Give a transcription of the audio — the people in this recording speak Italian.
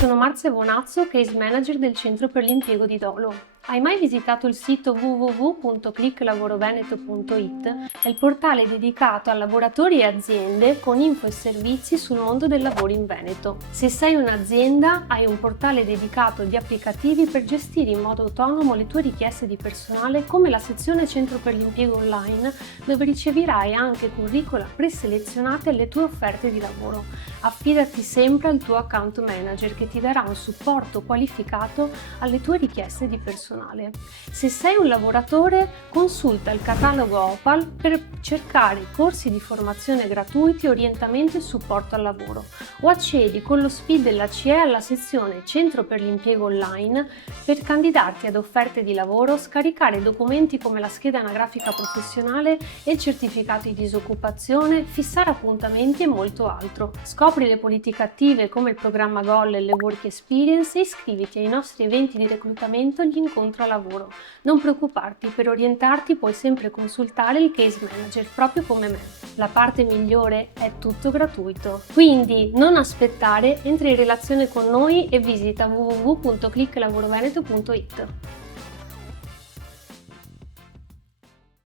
sono Marzia Bonazzo, Case Manager del Centro per l'Impiego di Dolo. Hai mai visitato il sito www.clicklavoroveneto.it? È il portale dedicato a lavoratori e aziende con info e servizi sul mondo del lavoro in Veneto. Se sei un'azienda, hai un portale dedicato di applicativi per gestire in modo autonomo le tue richieste di personale, come la sezione Centro per l'Impiego online, dove riceverai anche curricula preselezionate alle tue offerte di lavoro. Affidati sempre al tuo account manager che ti darà un supporto qualificato alle tue richieste di personale. Se sei un lavoratore, consulta il catalogo OPAL per cercare corsi di formazione gratuiti, orientamento e supporto al lavoro, o accedi con lo SPID della CIE alla sezione Centro per l'Impiego online per candidarti ad offerte di lavoro, scaricare documenti come la scheda anagrafica professionale e il certificato di disoccupazione, fissare appuntamenti e molto altro. Scopri le politiche attive come il programma GOL e le Work Experience e iscriviti ai nostri eventi di reclutamento e gli incontri a lavoro. Non preoccuparti, per orientarti puoi sempre consultare il Case Manager, proprio come me. La parte migliore è tutto gratuito. Quindi non aspettare, entra in relazione con noi e visita www.clicklavoroveneto.it.